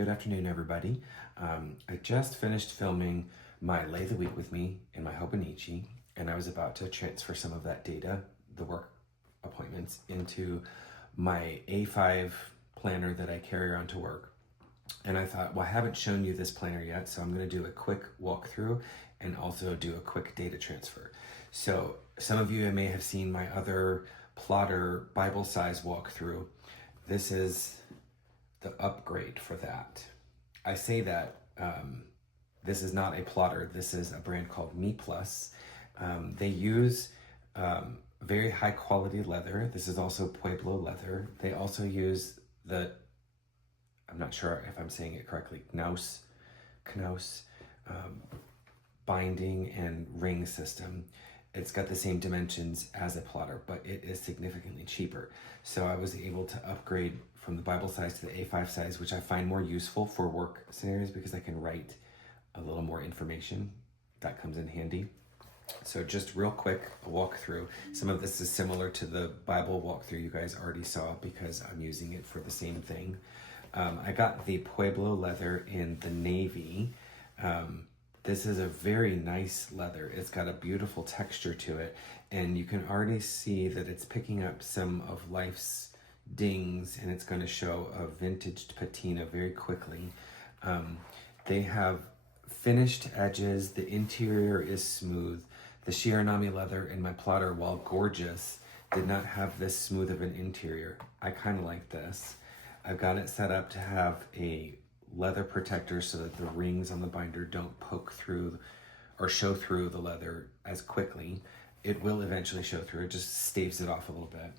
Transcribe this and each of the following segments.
Good afternoon, everybody. I just finished filming my Lay the Week with me in my Hobonichi, and I was about to transfer some of that data, the work appointments, into my A5 planner that I carry around to work. And I thought, well, I haven't shown you this planner yet, so I'm going to do a quick walkthrough and also do a quick data transfer. So some of you may have seen my other plotter Bible size walkthrough. This is the upgrade for that. I say that this is not a plotter. This is a brand called Mee-Plus. They use very high quality leather. This is also Pueblo leather. They also use the, I'm not sure if I'm saying it correctly, Knaus binding and ring system. It's got the same dimensions as a plotter, but it is significantly cheaper. So I was able to upgrade from the Bible size to the A5 size, which I find more useful for work scenarios because I can write a little more information. That comes in handy. So just real quick, a walkthrough. Some of this is similar to the Bible walkthrough you guys already saw because I'm using it for the same thing. I got the Pueblo leather in the navy. This is a very nice leather. It's got a beautiful texture to it, and you can already see that it's picking up some of life's dings, and it's going to show a vintaged patina very quickly. They have finished edges. The interior is smooth. The Shiranami leather in my plotter, while gorgeous, did not have this smooth of an interior. I kind of like this. I've got it set up to have a leather protector so that the rings on the binder don't poke through or show through the leather as quickly. It will eventually show through. It just staves it off a little bit.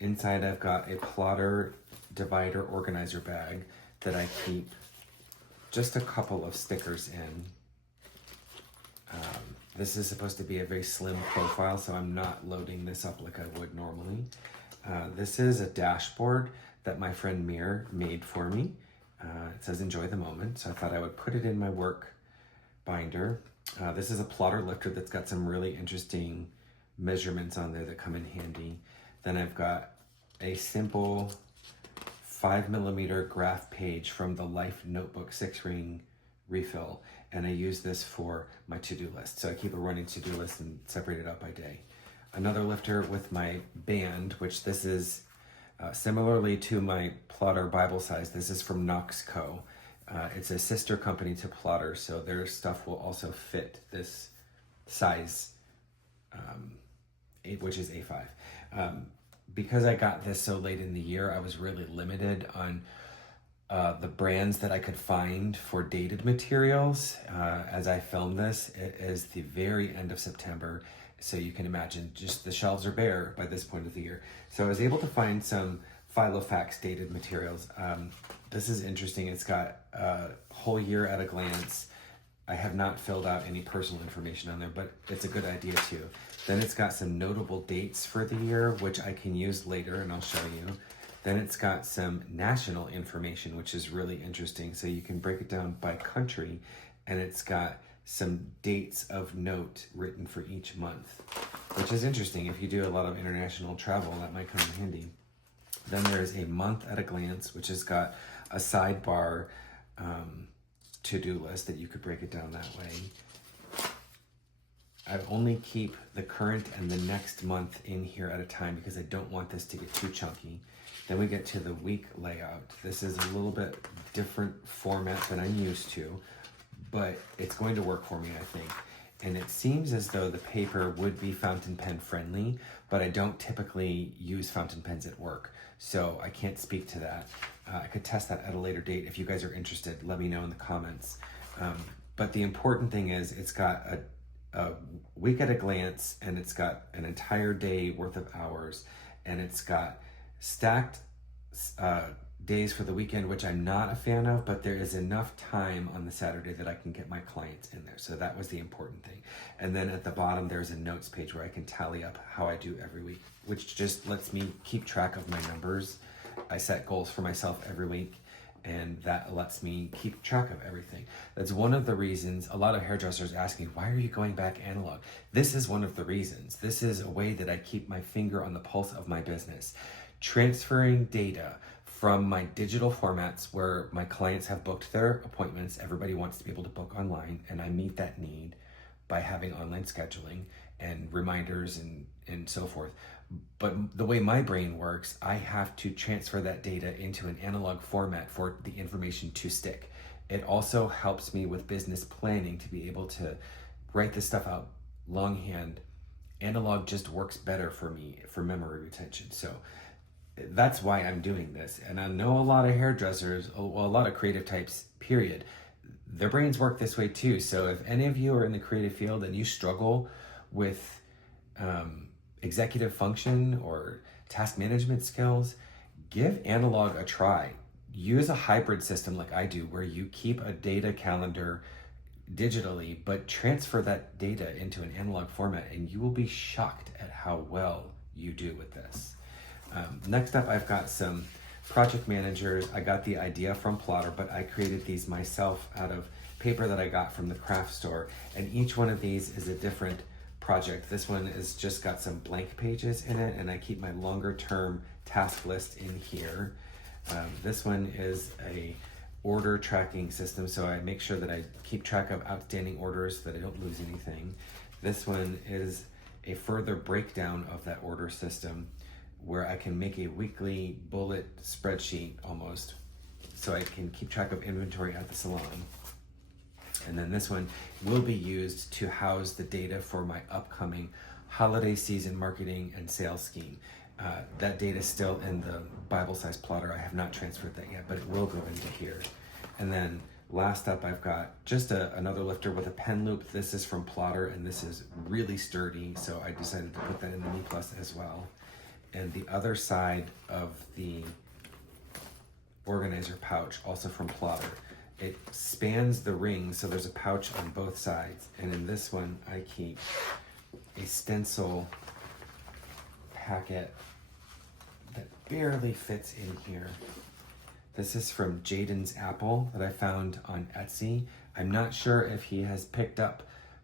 Inside I've got a plotter divider organizer bag that I keep just a couple of stickers in. This is supposed to be a very slim profile, so I'm not loading this up like I would normally. This is a dashboard that my friend Mir made for me. It says enjoy the moment, so I thought I would put it in my work binder. This is a plotter lifter that's got some really interesting measurements on there that come in handy. Then I've got a simple 5mm graph page from the Life Notebook 6-ring refill, and I use this for my to-do list. So I keep a running to-do list and separate it out by day. Another lifter with my band, which this is similarly to my plotter Bible size. This is from Knox Co. It's a sister company to Plotter, so their stuff will also fit this size, which is A5. Because I got this so late in the year, I was really limited on the brands that I could find for dated materials. As I filmed this, it is the very end of September, so you can imagine just the shelves are bare by this point of the year. So I was able to find some Filofax dated materials. This is interesting. It's got a whole year at a glance. I have not filled out any personal information on there, but it's a good idea too. Then it's got some notable dates for the year, which I can use later and I'll show you. Then it's got some national information, which is really interesting. So you can break it down by country, and it's got some dates of note written for each month, which is interesting. If you do a lot of international travel, that might come in handy. Then there's a month at a glance, which has got a sidebar to-do list that you could break it down that way. I only keep the current and the next month in here at a time because I don't want this to get too chunky. Then we get to the week layout. This is a little bit different format than I'm used to, but it's going to work for me, I think. And it seems as though the paper would be fountain pen friendly, but I don't typically use fountain pens at work, so I can't speak to that. I could test that at a later date. If you guys are interested, let me know in the comments. But the important thing is it's got a week at a glance, and it's got an entire day worth of hours, and it's got stacked days for the weekend, which I'm not a fan of, but there is enough time on the Saturday that I can get my clients in there. So that was the important thing. And then at the bottom, there's a notes page where I can tally up how I do every week, which just lets me keep track of my numbers. I set goals for myself every week, and that lets me keep track of everything. That's one of the reasons a lot of hairdressers ask me, why are you going back analog? This is one of the reasons. This is a way that I keep my finger on the pulse of my business. Transferring data from my digital formats where my clients have booked their appointments. Everybody wants to be able to book online, and I meet that need by having online scheduling and reminders and so forth. But the way my brain works, I have to transfer that data into an analog format for the information to stick. It also helps me with business planning to be able to write this stuff out longhand. Analog just works better for me for memory retention. So that's why I'm doing this. And I know a lot of hairdressers, well, a lot of creative types, period, their brains work this way too. So if any of you are in the creative field and you struggle with executive function or task management skills, give analog a try. Use a hybrid system like I do, where you keep a data calendar digitally, but transfer that data into an analog format, and you will be shocked at how well you do with this. Next up, I've got some project managers. I got the idea from Plotter, but I created these myself out of paper that I got from the craft store, and each one of these is a different project. This one is just got some blank pages in it, and I keep my longer term task list in here. This one is a order tracking system, so I make sure that I keep track of outstanding orders so that I don't lose anything. This one is a further breakdown of that order system, where I can make a weekly bullet spreadsheet almost, so I can keep track of inventory at the salon. And then this one will be used to house the data for my upcoming holiday season marketing and sales scheme. That data is still in the Bible-sized plotter. I have not transferred that yet, but it will go into here. And then last up, I've got just another lifter with a pen loop. This is from Plotter, and this is really sturdy, so I decided to put that in the Mee-Plus as well. And the other side of the organizer pouch, also from Plotter, it spans the ring, so there's a pouch on both sides. And in this one, I keep a stencil packet that barely fits in here. This is from Jaden's Apple that I found on Etsy. I'm not sure if he has picked up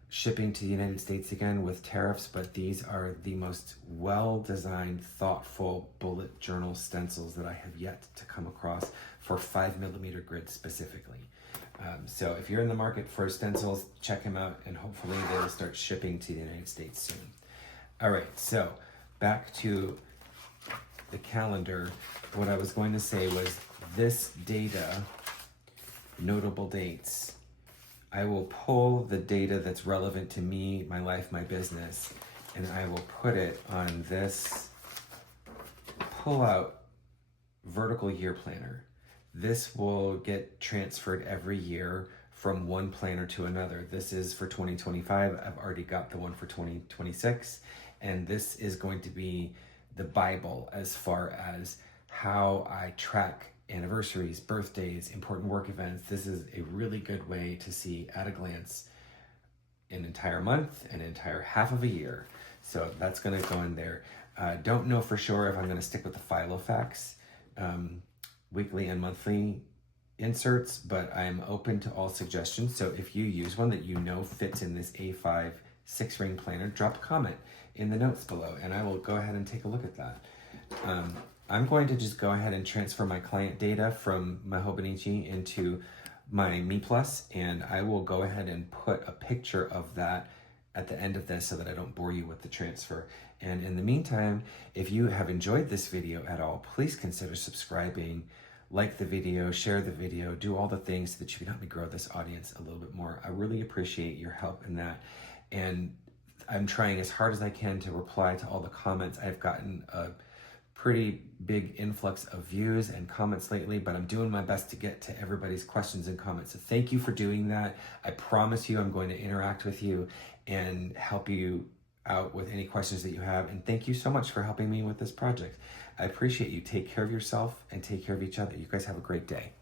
shipping to the United States again with tariffs, but these are the most well-designed, thoughtful bullet journal stencils that I have yet to come across for 5mm grid specifically. So if you're in the market for stencils, check them out, and hopefully they will start shipping to the United States soon. All right, so back to the calendar. What I was going to say was this data, notable dates, I will pull the data that's relevant to me, my life, my business, and I will put it on this pull-out vertical year planner. This will get transferred every year from one planner to another. This is for 2025. I've already got the one for 2026, and this is going to be the Bible as far as how I track anniversaries, birthdays, important work events. This is a really good way to see at a glance an entire month, an entire half of a year. So that's going to go in there. Don't know for sure if I'm going to stick with the Filofax weekly and monthly inserts, but I'm open to all suggestions. So if you use one that you know fits in this A5 6-ring planner, drop a comment in the notes below, and I will go ahead and take a look at that. I'm going to just go ahead and transfer my client data from my Hobonichi into my Mee-Plus, and I will go ahead and put a picture of that at the end of this so that I don't bore you with the transfer. And in the meantime, if you have enjoyed this video at all, please consider subscribing, like the video, share the video, do all the things so that you can help me grow this audience a little bit more. I really appreciate your help in that. And I'm trying as hard as I can to reply to all the comments. I've gotten a pretty big influx of views and comments lately, but I'm doing my best to get to everybody's questions and comments. So thank you for doing that. I promise you I'm going to interact with you and help you out with any questions that you have. And thank you so much for helping me with this project. I appreciate you. Take care of yourself and take care of each other. You guys have a great day.